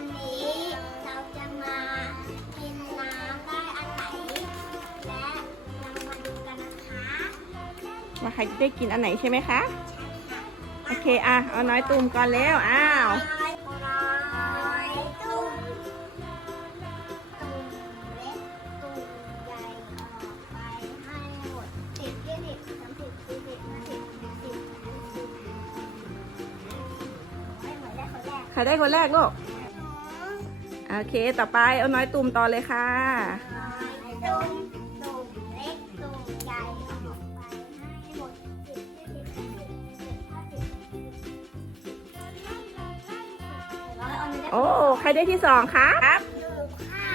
วันนี้เราจะมากินน้ำได้อันไหน และเรามาดูกันนะคะมาใครจะได้กินอันไหนใช่ไหมคะ โอเคอะ เอาน้อยตูมก่อนแล้วอ้าวร้อยร้อยตุ้มตุ้มเล็กตุ้มใหญ่ออกไปให้หมดสิบยี่สิบสามสิบสี่สิบห้าสิบหกสิบเจ็ดสิบไม่เหมือนได้คนแรก ใครได้คนแรกลูก โอเค ต่อไปเอาน้อยตูมต่อเลยค่ะ ตุ้มตุ้มเล็กตุ้มใหญ่ออกไปให้หมดสิบสิบสามสิบสิบห้าสิบร้อยเอาเงินได้โอ้ใครได้ที่สองครับดูค่ะ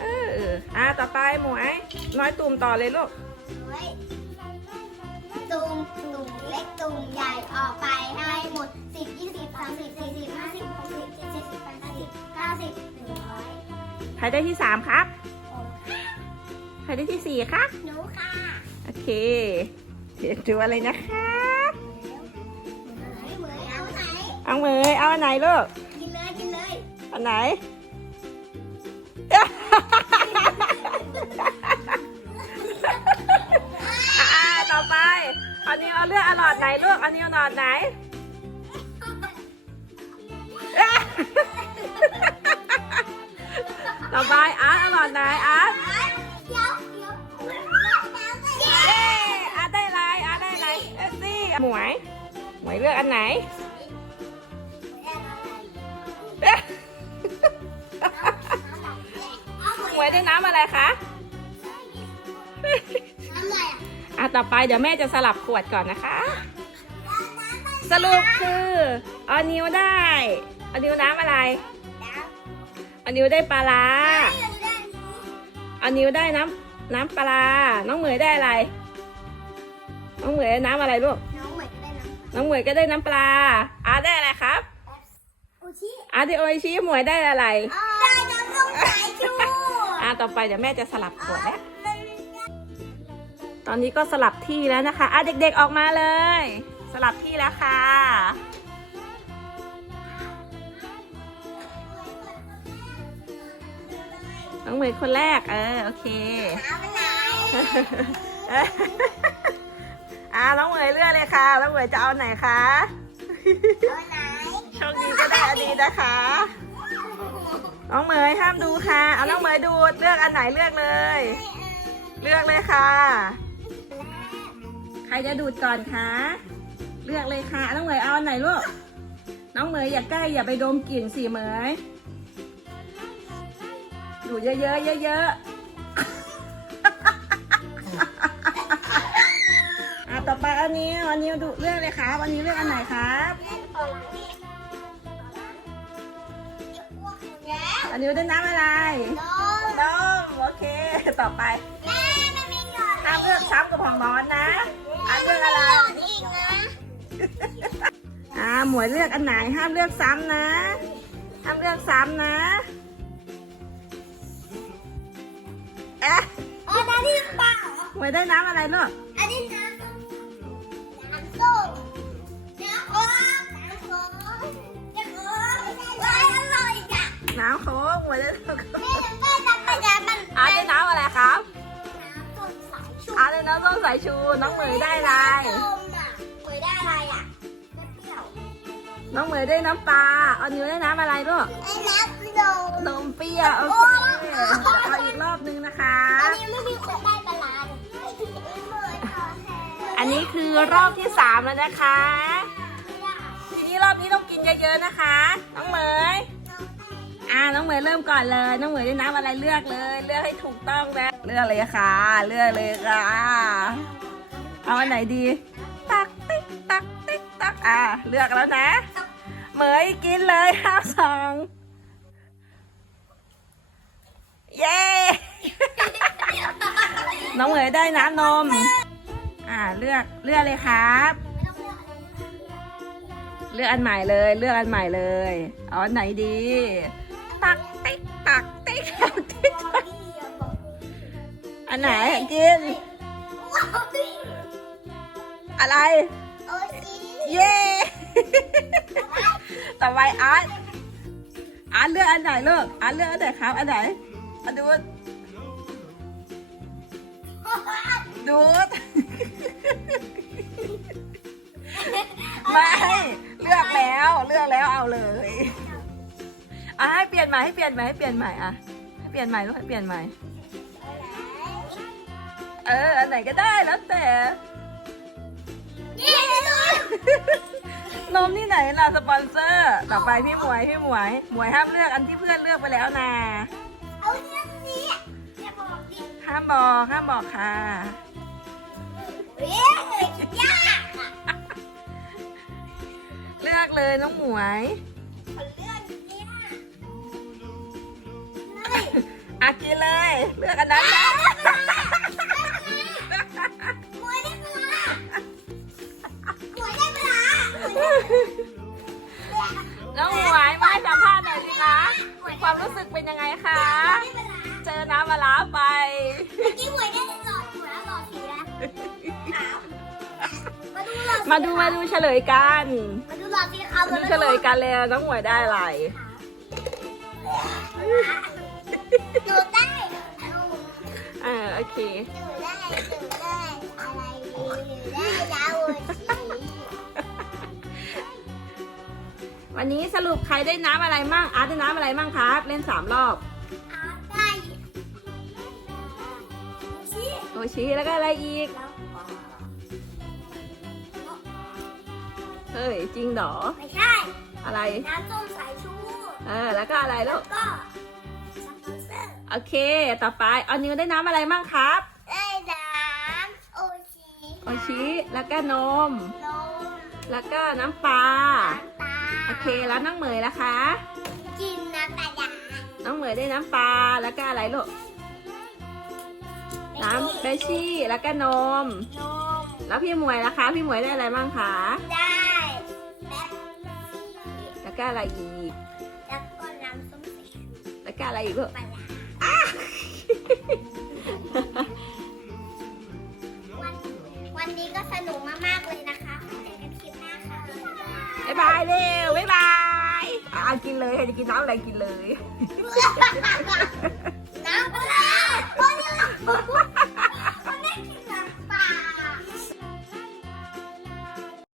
เอออะต่อไปหมวยน้อยตูมต่อเลยลูก รได้ที่สามครับโอ้ใครได้ที่สี่ครับหนูค่ะโอเคเดี๋ยวดูอะไรนะครับเหมยเหมยเอาไหนเอาเหมยเอาอันไหนลูกกินเลยกินเลยอันไหนอ่าต่อไปอันนี้เอาเลือกอนหลอดไหนลูกอันนี้เอาหลอดไหน ต่อไปอาร์ตเอาหลอดไหนอาร์ตเดี๋ยวเดี๋ยวเย้อาร์ตได้อะไรอาร์ตได้อะไรเอสซี่หมวยหมวยเลือกอันไหนหมวยได้น้ำอะไรคะน้ำอะไรอะอะต่อไปเดี๋ยวแม่จะสลับขวดก่อนนะคะ สรุปคือออนิวได้ออนิวน้ำอะไร ออนิวได้ปลาร้าออนิวได้น้ำน้ำปลาร้าน้องเหมยได้อะไร น้องเหมยได้น้ำอะไรลูก น้องเหมือนได้น้ำน้องเหมยก็ได้น้ำปลาอาร์ตได้อะไรครับอุชิอาร์ตได้โออิชิหมวยได้อะไร ได้น้ำส้มสายชูอะต่อไปเดี๋ยวแม่จะสลับขวดแล้ว ตอนนี้ก็สลับที่แล้วนะคะอะเด็กๆออกมาเลย สลับที่แล้วค่ะ น้องเหมยคนแรก เออ โอเคน้ำมันไหนอ่าน้องเหมยเลือกเลยค่ะน้องเหมยจะเอาไหนคะเอาไหนโชคดีก็ได้อันนี้นะคะ น้องเหมยห้ามดูค่ะ เอาน้องเหมยดูดเลือกอันไหนเลือกเลย เลือกเลยค่ะ ใครจะดูดก่อนคะ เลือกเลยค่ะ น้องเหมยเอาอันไหนลูก น้องเหมยอย่าใกล้อย่าไปดมกลิ่นสิเหมย ดูดเยอะๆเยอะๆอะต่อไปอันนี้อันนี้ดูเลือกเลยครับอันนี้เลือกอันไหนครับแล้วอันนี้ได้น้ำอะไรนมนมโอเคต่อไปแม่ไม่มีหยอดห้ามเลือกซ้ำกับของร้อนนะห้ามเลือกอะไรอีกนะอ่าหมวยเลือกอันไหนห้ามเลือกซ้ำนะห้ามเลือกซ้ำนะ หวยได้น้ำอะไรลูกอันนี้น้ำส้มน้ำส้มน้ำโอ๊กน้ำโค้กน้ำโอ๊กว้ายอร่อยจ้ะน้ำโค้กหวยได้น้ำโค้แม่กแม่จำไม่ได้มันอาได้น้ำอะไรครับน้ำส้มสายชูอาได้น้ำส้มสายชูน้องเหมยได้อะไรน้ำส้มอะหมยได้อะไรอะไม่เปรี้ยวน้องเหมยได้น้ำปลาเอานิวได้น้ำอะไรลูกไอ้น้ำนมนมเปรี้ยวโอเคเอาอีกรอบนึ นอันนี้คือรอบที่สามแล้วนะคะ ทีนี้รอบนี้ต้องกินเยอะๆนะคะ น้องเหมยอ่าน้องเหมยเริ่มก่อนเลย น้องเหมยได้น้ำอะไรเลือกเลย เลือกให้ถูกต้องนะเลือกเลยค่ะ เลือกเลยค่ะ เอาอันไหนดี ตักติ๊กตักติ๊กตักอ่าเลือกแล้วนะ เหมยกินเลยห้าสองเย้ น้องเหมยได้น้ำนม อ่าเลือกเลือกเลยครับ เลือกอันใหม่เลย เลือกอันใหม่เลยเอาอันไหนดี ตักติ๊กตักติ๊กตักติ๊กอันไหนกิน อะไรโอ้ยเย้ต่อไปอาร์ตอ่านเลือกอันไหนลูกอ่านเลือกอันไหนครับ อันไหนอันดูดดูด ไม่เลือกแล้วเลือกแล้วเอาเลยอะให้เปลี่ยนใหม่ให้เปลี่ยนใหม่ให้เปลี่ยนใหม่อะให้เปลี่ยนใหม่ลูกให้เปลี่ยนใหม่ เอออันไหนก็ได้แล้วแต่นี่เลยนมที่ไหนล่ะสปอนเซอร์ ต่อไปพี่หมวยพี่หมวยหมวยห้ามเลือกอันที่เพื่อนเลือกไปแล้วนะเอาเรื่องนี้จะบอกดิห้ามบอกห้ามบอกค่ะ เฮ้ยยากอะเลือกเลยน้องหมวยคนเรื่องนี้เลยอะกินเลย เลือกอันนั้นนะหมวยได้เวลาหมวยได้เวลาน้องหมวยมาให้สัมภาษณ์หน่อยสิคะความรู้สึกเป็นยังไงคะได้เวลาเจอน้ำมาล้าไป เมื่อกี้หมวยได้หลอดหมวยแล้วหลอดสีแล้วขาว มาดูหลอดสีมาดูมาดูเฉลยกันมาดูหลอดสีขาวมาดูเฉลยกันเลยน้องหมวยได้อะไรหนูได้เอาอ่าโอเคหนูได้หนูได้อะไรดีหนูได้ยาวสีวันนี้สรุปใครได้น้ำอะไรมั่งอาร์ตได้น้ำอะไรมั่งครับ เล่นสามรอบอาได้ชี้โอชิแล้วก็อะไรอีกแล้ว เฮ้ยจริงเหรอ ไม่ใช่ อะไร น้ำส้มสายชูเออแล้วก็อะไรลูก ก็สปอนเซอร์โอเค ต่อไปเอานิวได้น้ำอะไรมั่งครับ ได้น้ำโอชีโอชิ แล้วก็นม นมแล้วก็น้ำปลา น้ำตาโอเค แล้วน้องเหมยล่ะคะ กินน้ำตาลน้องเหมยได้น้ำปลา แล้วก็อะไรลูก น้ำเบชี่ แล้วก็นม นม แล้วพี่หมวยล่ะคะ พี่หมวยได้อะไรมั่งคะ ได้แป๊บ แล้วก็อะไรอีก แล้วก็น้ำส้มสายชูแล้วก็อะไรอีกลูกปลาร้าวันวันนี้ก็สนุกมากๆเลยนะคะเจอกันคลิปหน้าค่ะบ๊ายบายเร็วบ๊ายบายอะกินเลยใครจะกินน้ำอะไรกินเลย น้ำปลาร้า